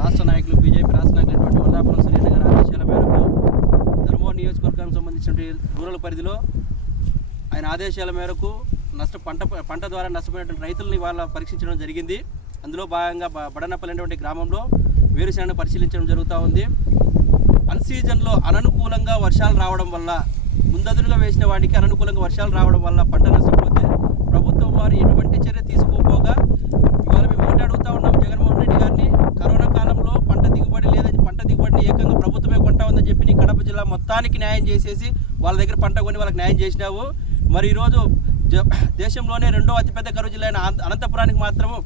రాష్ట్ర నాయకులు బీజేపీ రాష్ట్ర నాయకులైనటువంటి వరదాపురం సురేంద్ర గారి ఆదేశాల మేరకు ధర్మవరం నియోజకవర్గానికి సంబంధించిన రూరల్ పరిధిలో ఆయన ఆదేశాల మేరకు పంట ద్వారా నష్టపోయినటువంటి రైతులని వాళ్ళ పరీక్షించడం జరిగింది. అందులో భాగంగా బడనపల్లి గ్రామంలో వేరుశెనగను పరిశీలించడం జరుగుతూ ఉంది. అన్సీజన్లో అననుకూలంగా వర్షాలు రావడం వల్ల, ముందదులుగా వేసిన వాడికి అననుకూలంగా వర్షాలు రావడం వల్ల పంట నష్టపోతే ప్రభుత్వం వారు ఎటువంటి చర్య తీసుకోపోగా ఇవాళ మేము ఒకటి అడుగుతా ఉన్నాం జగన్మోహన్ రెడ్డి గారిని. కరోనా కాలంలో పంట దిగుబడిని ఏకంగా ప్రభుత్వమే కొంటా ఉందని చెప్పి నీ కడప జిల్లా మొత్తానికి న్యాయం చేసేసి వాళ్ళ దగ్గర పంట కొని వాళ్ళకి న్యాయం చేసినావు. మరి ఈరోజు దేశంలోనే రెండో అతిపెద్ద కరువు జిల్లా అయిన అనంతపురానికి మాత్రము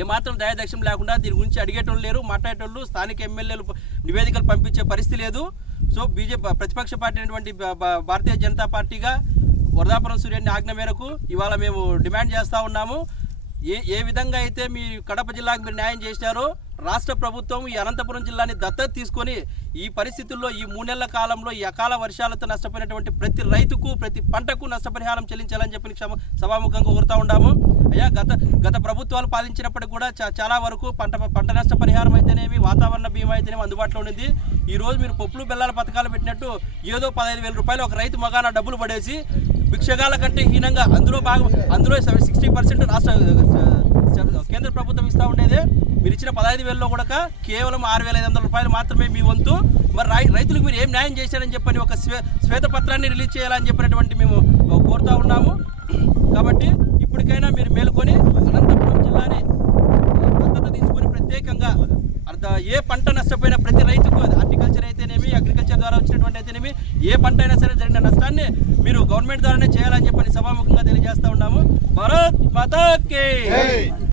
ఏమాత్రం దయాదక్షం లేకుండా దీని గురించి అడిగేటోళ్ళు లేరు, మాట్లాడేటోళ్ళు, స్థానిక ఎమ్మెల్యేలు నివేదికలు పంపించే పరిస్థితి లేదు. సో బీజేపీ ప్రతిపక్ష పార్టీ అయినటువంటి భారతీయ జనతా పార్టీగా వరదాపురం సూర్యుని ఆజ్ఞ మేరకు ఇవాళ మేము డిమాండ్ చేస్తూ ఉన్నాము. ఏ విధంగా అయితే మీ కడప జిల్లాకు మీరు న్యాయం చేసినారో రాష్ట్ర ప్రభుత్వం ఈ అనంతపురం జిల్లాని దత్తత తీసుకొని ఈ పరిస్థితుల్లో ఈ 3 నెలల కాలంలో ఈ అకాల వర్షాలతో నష్టపోయినటువంటి ప్రతి రైతుకు ప్రతి పంటకు నష్టపరిహారం చెల్లించాలని చెప్పి సభాముఖంగా కోరుతూ ఉన్నాము. అయ్యా గత ప్రభుత్వాలు పాలించినప్పటికీ కూడా చాలా వరకు పంట నష్టపరిహారం అయితేనేమి, వాతావరణ బీమా అయితేనేమి అందుబాటులో ఉంది. ఈరోజు మీరు పప్పులు బెల్లాల పథకాలు పెట్టినట్టు ఏదో 15,000 రూపాయలు ఒక రైతు మగాన డబ్బులు పడేసి భిక్షగాల కంటే హీనంగా అందులో 60% రాష్ట్ర కేంద్ర ప్రభుత్వం ఇస్తూ ఉండేదే. మీరు ఇచ్చిన 15,000లో కూడా కేవలం 6,500 రూపాయలు మాత్రమే మీ వంతు. మరి రైతులకు మీరు ఏం న్యాయం చేశారని చెప్పని ఒక శ్వేతపత్రాన్ని రిలీజ్ చేయాలని చెప్పినటువంటి మేము కోరుతూ ఉన్నాము. కాబట్టి ఇప్పటికైనా మీరు మేలుకొని అనంతపురం జిల్లాని దత్తత తీసుకొని ప్రత్యేకంగా ఏ పంట నష్టపోయిన ప్రతి రైతుకు హార్టికల్చర్ అయితేనేమి, అగ్రికల్చర్ ద్వారా వచ్చినటువంటి అయితేనేమి, ఏ పంట అయినా సరే జరిగిన నష్టాన్ని మీరు గవర్నమెంట్ ద్వారానే చేయాలని చెప్పని సభాముఖంగా తెలియజేస్తూ ఉన్నాము. భారత్ మాతా కీ